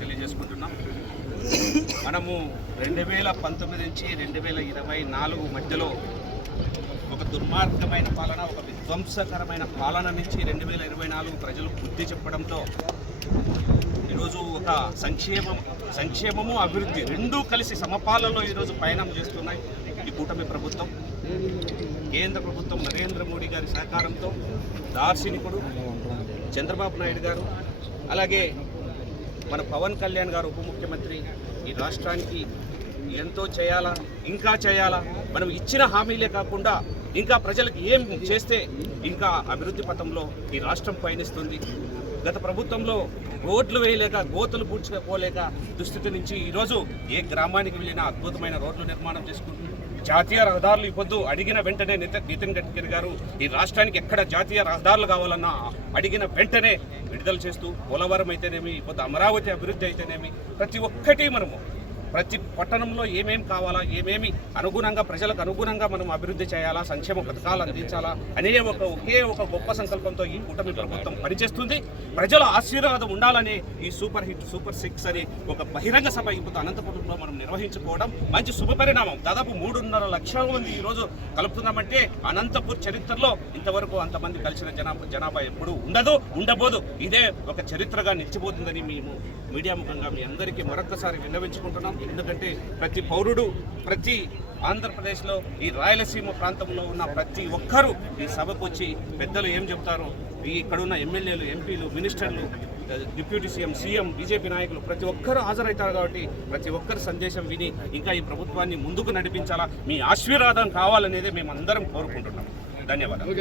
తెలియజేసుకుంటున్నాం. మనము 2019 నుంచి 2024 మధ్యలో ఒక దుర్మార్గమైన పాలన, ఒక విధ్వంసకరమైన పాలన నుంచి 2024 ప్రజలు బుద్ధి చెప్పడంతో ఈరోజు ఒక సంక్షేమము అభివృద్ధి రెండూ కలిసి సమపాలనలో ఈరోజు పయనం చేస్తున్నాయి ఈ కూటమి ప్రభుత్వం. కేంద్ర ప్రభుత్వం నరేంద్ర మోడీ గారి సహకారంతో దార్శనికుడు చంద్రబాబు నాయుడు గారు, అలాగే మన పవన్ కళ్యాణ్ గారు ఉప ముఖ్యమంత్రి ఈ రాష్ట్రానికి ఎంతో చేయాలా, ఇంకా చేయాలా, మనం ఇచ్చిన హామీలే కాకుండా ఇంకా ప్రజలకు ఏం చేస్తే ఇంకా అభివృద్ధి పథంలో ఈ రాష్ట్రం పయనిస్తుంది. గత ప్రభుత్వంలో రోడ్లు వేయలేక, గోతులు పూడ్చుకోలేక దుస్థితి నుంచి ఈరోజు ఏ గ్రామానికి వెళ్ళినా అద్భుతమైన రోడ్లు నిర్మాణం చేసుకుంటుంది. జాతీయ రహదారులు ఇప్పుడు అడిగిన వెంటనే నితిన్ గడ్కరీ గారు ఈ రాష్ట్రానికి ఎక్కడ జాతీయ రహదారులు కావాలన్నా అడిగిన వెంటనే విడుదల చేస్తూ, పోలవరం అయితేనేమి, ఇప్పుడు అమరావతి అభివృద్ధి అయితేనేమి, ప్రతి ఒక్కటి మనము ప్రతి పట్టణంలో ఏమేమి కావాలా, ఏమేమి అనుగుణంగా ప్రజలకు అనుగుణంగా మనం అభివృద్ధి చేయాలా, సంక్షేమ పథకాలు అందించాలా అనే ఒకే ఒక గొప్ప సంకల్పంతో ఈ కూటమి ప్రభుత్వం పనిచేస్తుంది. ప్రజల ఆశీర్వాదం ఉండాలని ఈ సూపర్ 6 అని ఒక బహిరంగ సభ ఇప్పుడు అనంతపురంలో మనం నిర్వహించుకోవడం మంచి శుభపరిణామం. దాదాపు 3.5 లక్షల మంది ఈరోజు కలుపుతున్నామంటే అనంతపూర్ చరిత్రలో ఇంతవరకు అంతమంది కలిసిన జనాభా ఎప్పుడు ఉండబోదు. ఇదే ఒక చరిత్రగా నిలిచిపోతుందని మేము మీడియా ముఖంగా మీ అందరికీ మరొకసారి విన్నవించుకుంటున్నాం. ఎందుకంటే ప్రతి పౌరుడు, ప్రతి ఆంధ్రప్రదేశ్లో ఈ రాయలసీమ ప్రాంతంలో ఉన్న ప్రతి ఒక్కరూ ఈ సభకు వచ్చి పెద్దలు ఏం చెప్తారో, ఇక్కడున్న ఎమ్మెల్యేలు, ఎంపీలు, మినిస్టర్లు, డిప్యూటీ సీఎం, బీజేపీ నాయకులు ప్రతి ఒక్కరూ హాజరవుతారు. కాబట్టి ప్రతి ఒక్కరి సందేశం విని ఇంకా ఈ ప్రభుత్వాన్ని ముందుకు నడిపించాలా, మీ ఆశీర్వాదం కావాలనేది మేము అందరం కోరుకుంటున్నాం. ధన్యవాదాలు.